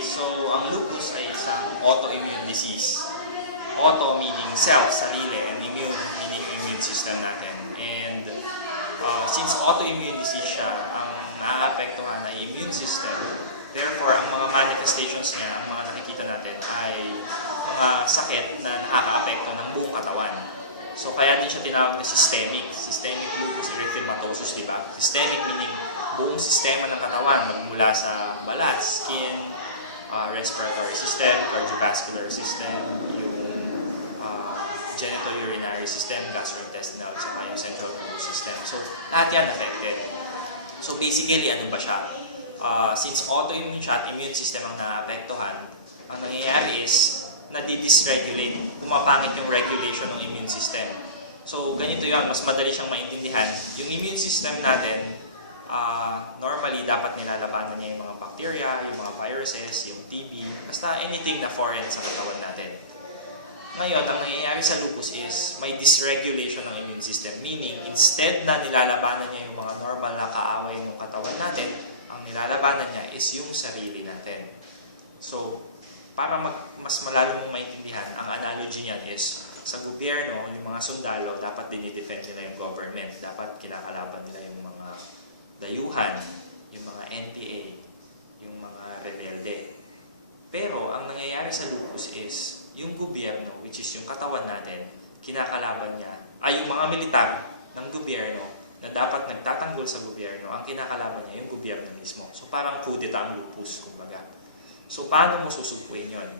So ang lupus ay isang autoimmune disease. Auto meaning self, sarili, and immune meaning immune system natin. And since autoimmune disease siya, ang naaapektuhan ay immune system. Therefore, ang mga manifestations niya, ang mga nakikita natin ay mga sakit na nakakaapekto ng buong katawan. So kaya din siya tinawag na systemic. Systemic lupus erythematosus, di ba? Systemic meaning buong sistema ng katawan, magmula sa balat, skin, respiratory system, cardiovascular system, yung genitourinary system, gastrointestinal, saka yung central nervous system. So lahat yan affected. So basically, ano ba siya? Since autoimmune siya at immune system ang naapektuhan, ang nangyayari is nadi-dysregulate, pumapangit yung regulation ng immune system. So ganito yun, mas madali siyang maintindihan. Yung immune system natin, normally dapat nilalabanan niya yung mga bacteria, yung mga viruses, yung TB, basta anything na foreign sa katawan natin. Ngayon, ang nangyayari sa lupus is may dysregulation ng immune system, meaning instead na nilalabanan niya yung mga normal na kaaway ng katawan natin, ang nilalabanan niya is yung sarili natin. So, para mas malalo mong maintindihan, ang analogy niyan is sa gobyerno, yung mga sundalo, dapat dinidefend nila yung government. Dapat kinakalaban nila yung mga dayuhan, yung mga NPA, yung mga rebelde. Pero, ang nangyayari sa lupus is, yung gobyerno, which is yung katawan natin, kinakalaban niya, ay yung mga militar ng gobyerno na dapat nagtatanggol sa gobyerno, ang kinakalaban niya yung gobyerno mismo. So, parang kudeta ang lupus, kumbaga. So, paano mo susubuin yon?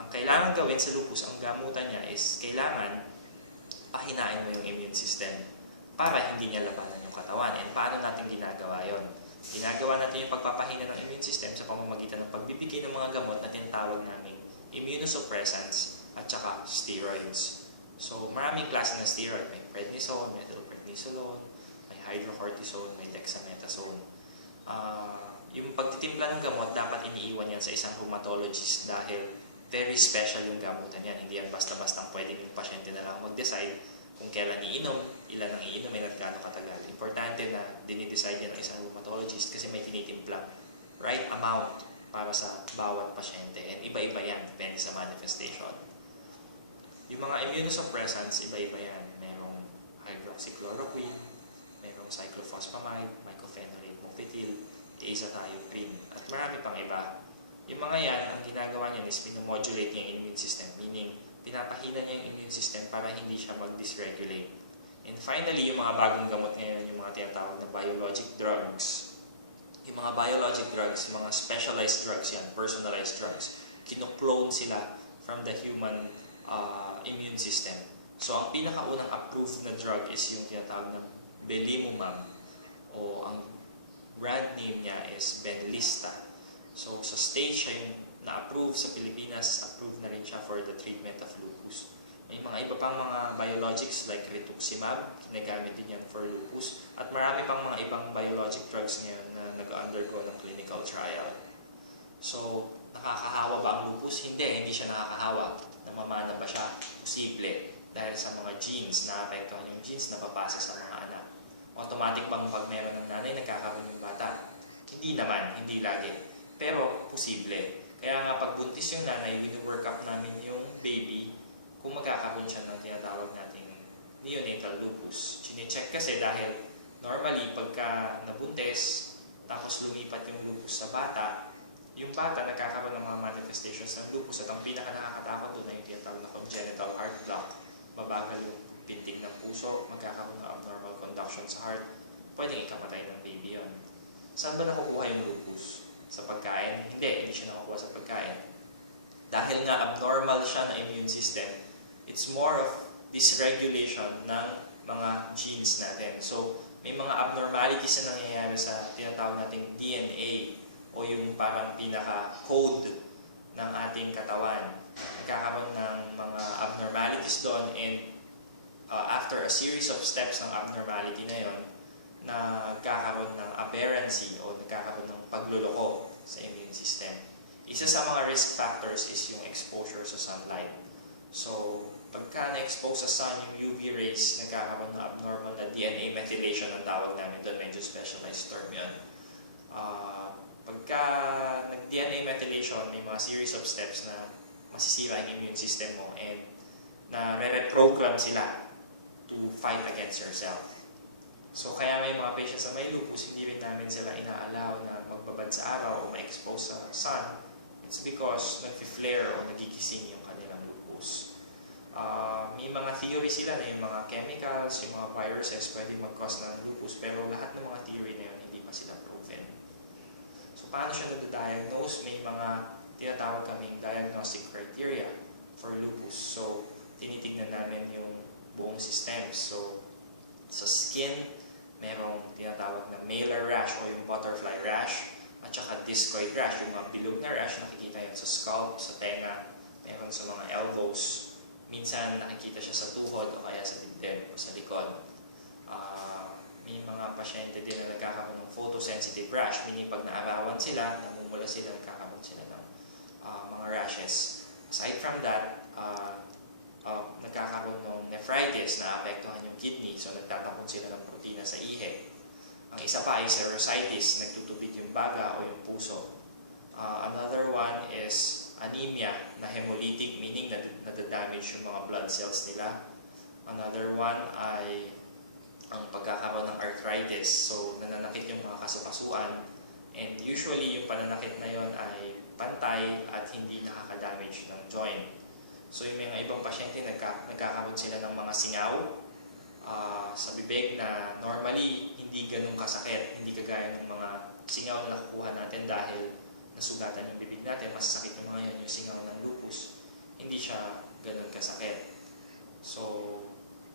Ang kailangan gawin sa lupus, ang gamutan niya is, kailangan pahinain mo yung immune system para hindi niya labanan yung katawan. And paano natin ginagawa yon? Ginagawa natin yung pagpapahina ng immune system sa pamamagitan ng pagbibigay ng mga gamot na tinatawag namin immunosuppressants at saka steroids. So, maraming klase ng steroid. May prednisone, methylprednisolone, may hydrocortisone, may dexamethasone. Yung pagtitimpla ng gamot, dapat iniiwan yan sa isang rheumatologist dahil very special yung gamutan yan. Hindi yan basta-bastang pwedeng yung pasyente na lang mag-decide kung kailan iinom, ilan ang iinumin at gaano katagal. Importante na dinidecide yan ng isang rheumatologist kasi may tinitimpla right amount para sa bawat pasyente. And iba-iba yan, depende sa manifestation. Yung mga immunosuppressants, iba-iba yan. Merong hydroxychloroquine, merong cyclophosphamide, mycophenolate mofetil, azathioprine, at marami pang iba. Yung mga yan, ang ginagawa niyan is pinomodulate yung immune system, meaning pinapahina niya yung immune system para hindi siya mag-dysregulate. And finally, yung mga bagong gamot ngayon, yung mga tinatawag na biologic drugs. Yung mga biologic drugs, mga specialized drugs yan, personalized drugs, kino-clone sila from the human immune system. So, ang pinakaunang approved na drug is yung tinatawag na belimumab, o ang brand name niya is Benlysta. So, sa stage siya yung na-approve sa Pilipinas, approved na rin siya for the treatment of lupus. May mga iba pang mga biologics like rituximab, ginagamit din yan for lupus. At marami pang mga ibang biologic drugs ngayon na nag-undergo ng clinical trial. So, nakakahawa ba ang lupus? Hindi siya nakakahawa. Namamana ba siya? Posible. Dahil sa mga genes, naapektuhan yung genes na papasa sa mga anak. Automatic bang pag meron ng nanay, nagkakaroon yung bata? Hindi naman, hindi lagi. Pero, posible. Kaya nga pagbuntis yung nanay, wino-work up namin yung baby kung magkakaroon siya ng tinatawag nating neonatal lupus. Chine-check kasi dahil normally pagka nabuntis, tapos lumipat yung lupus sa bata, yung bata nagkakaroon ng mga manifestations ng lupus at ang pinaka-nakakatakot doon ay yung tinatawag na congenital heart block. Mabagal yung pintig ng puso, magkakaroon ng abnormal conduction sa heart, pwedeng ikamatay ng baby yun. Saan ba nakukuha yung lupus? Sa pagkain? Hindi siya nakukuha sa pagkain. Dahil nga abnormal siya na immune system, it's more of dysregulation ng mga genes natin. So, may mga abnormalities na nangyayari sa tinatawag nating DNA o yung parang pinaka-code ng ating katawan. Nagkakaroon ng mga abnormalities doon and after a series of steps ng abnormality na yon, nagkakaroon ng aberrancy o nagkakaroon ng pagluloko sa immune system. Isa sa mga risk factors is yung exposure sa sunlight. So, pagka na-expose sa sun, yung UV rays, nagkakaroon ng abnormal na DNA methylation ang tawag namin doon. Medyo specialized term yun. Pagka nag-DNA methylation presentation, may mga series of steps na masisira yung immune system mo and na re-reprogram sila to fight against yourself. So kaya may mga patients na may lupus, hindi rin namin sila ina-allow na magbabad sa araw o ma-expose sa sun. It's because nag-flare o nagigising yung kanilang lupus. May mga theory sila na yung mga chemicals, yung mga viruses pwede mag-cause ng lupus, pero lahat ng mga theory na yun hindi pa sila proven. So paano siya nag-diagnose? May mga tinatawag kaming diagnostic criteria for lupus. So tinitignan namin yung buong system. So sa skin, merong tinatawag na malar rash o yung butterfly rash, at saka discoid rash, yung mga bilog na rash, nakikita yun sa scalp, sa tenga, meron sa mga elbows. Minsan nakikita siya sa tuhod o kaya sa dibdib o sa likod. May mga pasyente din na nagkakaroon ng photosensitive rash, meaning pag naarawan sila, namumula sila, nagkakaroon sila ng mga rashes. Aside from that, nagkakaroon ng nephritis na apektuhan yung kidney, so nagtatapon sila ng protina sa ihi. Ang isa pa ay serositis, nagtutubig yung baga o yung puso. Another one is anemia na hemolytic, meaning nadadamage yung mga blood cells nila. Another one ay ang pagkakaroon ng arthritis, so nananakit yung mga kasukasuan. And usually yung pananakit na yon ay pantay at hindi nakaka-damage ng joint. So yung mga ibang pasyente nagkakaroon sila ng mga singaw sa bibig na normally hindi ganun kasakit, hindi kagaya ng mga singaw na nakukuha natin dahil nasugatan yung bibig natin, masasakit yung mga yan, yung singaw ng lupus. Hindi siya ganun kasakit. So,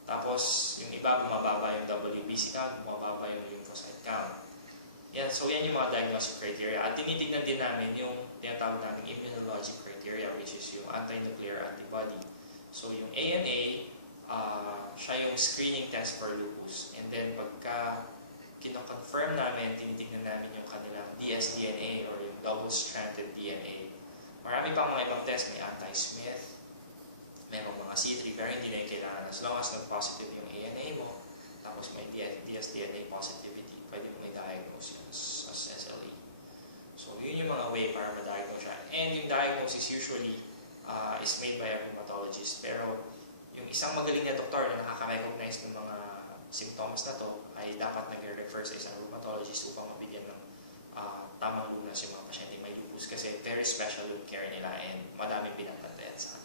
tapos yung iba, bumababa yung WBC count, bumababa yung lymphocyte count. Yan, so yan yung mga diagnostic criteria. At tinitignan din namin yung tinatawag namin immunologic criteria, which is yung anti-nuclear antibody. So yung ANA, siya yung screening test for lupus. And then pagka kino-confirm namin, tinitignan namin yung kanilang dsDNA or yung double-stranded DNA. Marami pang mga ibang test, may anti-Smith, merong mga C3, pero hindi na yung kailangan. As long as nag-positive yung ANA mo, tapos may dsDNA positivity, pwede mong i-diagnose yun as SLE. So yun yung mga way para ma-diagnose siya. And yung diagnosis usually is made by a rheumatologist. Pero yung isang magaling na doktor na nakaka-recognize ng mga symptoms na to ay dapat nag-refer sa isang rheumatologist upang mabigyan ng tamang lunas yung mga pasyente may lupus kasi very special yung care nila and madaming pinapantayan sa